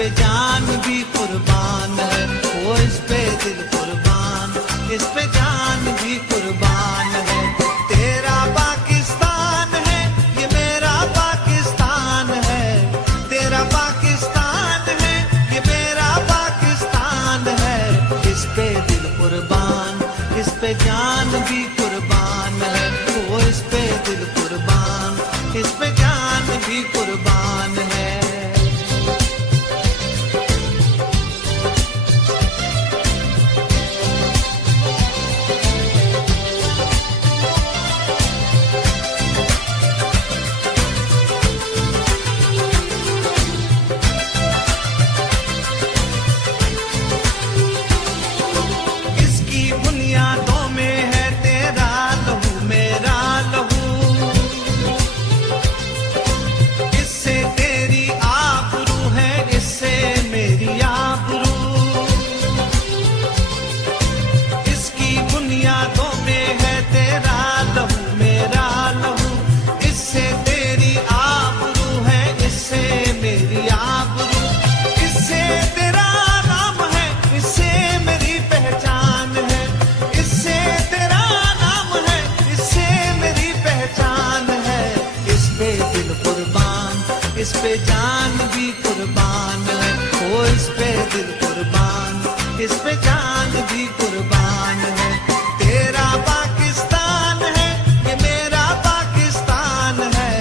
पे जान भी कुर्बान है, वो इस पे दिल कुर्बान, इस पे जान भी कुर्बान है। तेरा पाकिस्तान है, ये मेरा पाकिस्तान है, तेरा पाकिस्तान है, ये मेरा पाकिस्तान है। इस पे दिल कुर्बान, इस पे जान भी कुर्बान है, वो इस पे दिल कुर्बान, इस पे जान भी कुर्बान है। बुनियादों में है तेरा लहू मेरा लहू, इससे तेरी आबरू है, इससे मेरी आबरू। इसकी बुनियादों में है तेरा लहू मेरा लहू, इससे तेरी आबरू है, इससे मेरी आबरू। इससे तेरा नाम है, इससे मेरी पहचान है, इस पे जान भी कुर्बान है, ओ इस पे दिल कुर्बान, इस पे जान भी कुर्बान है। तेरा पाकिस्तान है, ये मेरा पाकिस्तान है,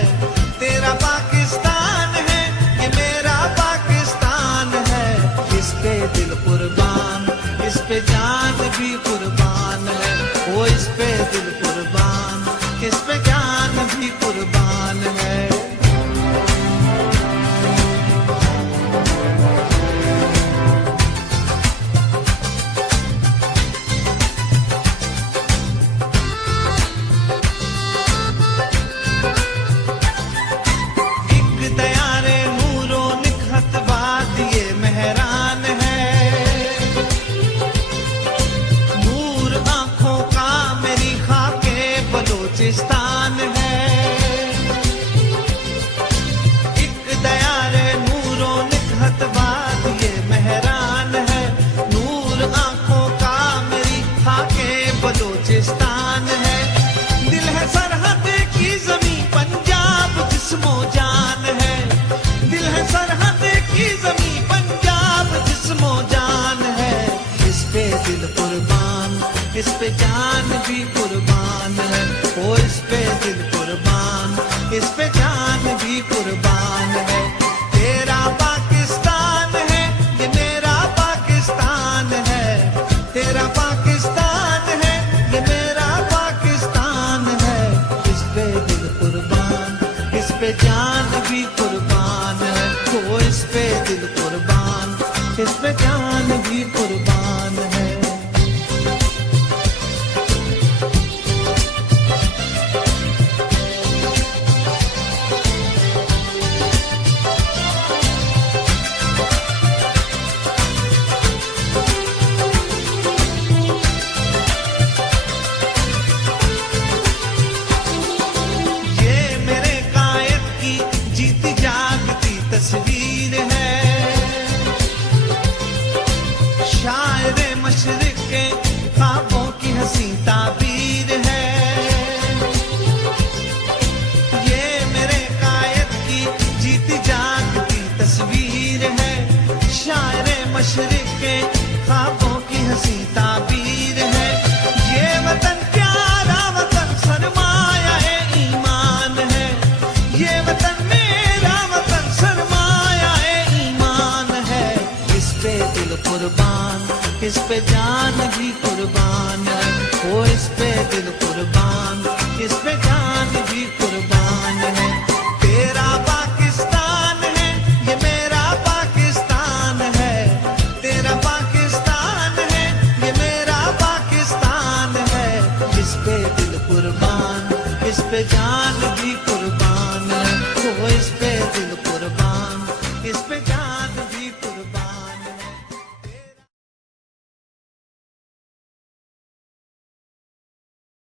तेरा पाकिस्तान है, ये मेरा पाकिस्तान है। इस पे दिल कुर्बान, इस पे जान भी कुर्बान है, ओ इस पे दिल कुर्बान, इस पे जान भी कुर्बान है। बलोचिस्तान है एक दयारे नूरो निखत बाद ये मेहरान है। नूर आंखों का मेरी खाके बलोचिस्तान है। दिल है सरहद की जमीन पंजाब जिस्मो जान है, दिल है सरहद की जमीन पंजाब जिस्मो जान है। इस पे दिल कुर्बान, इस पे जान भी कुर्बान है, ओ इस पे दिल कुर्बान, इस पे जान भी कुर्बान है। तेरा पाकिस्तान है, ये मेरा पाकिस्तान है, तेरा पाकिस्तान है, ये मेरा पाकिस्तान है। इस पे दिल कुर्बान, इस पे जान भी कुर्बान है, ओ इस पे दिल कुर्बान, इस पे जान भी कुर्बान है। तस्वीर है शायरे मशरिक के ख्वाबों की हंसी ताबीर है। ये मेरे कायद की जीती जागती तस्वीर है, शायरे मशरिक के ख्वाबों की हंसी ताबीर है। ये वतन प्यारा वतन सरमाया है ईमान है, ये वतन मेरा वतन सरमाया है ईमान है। इस पे दिल कुर्बान, इस पे जान भी कुर्बान है, ओ इस पे दिल कुर्बान, इस पे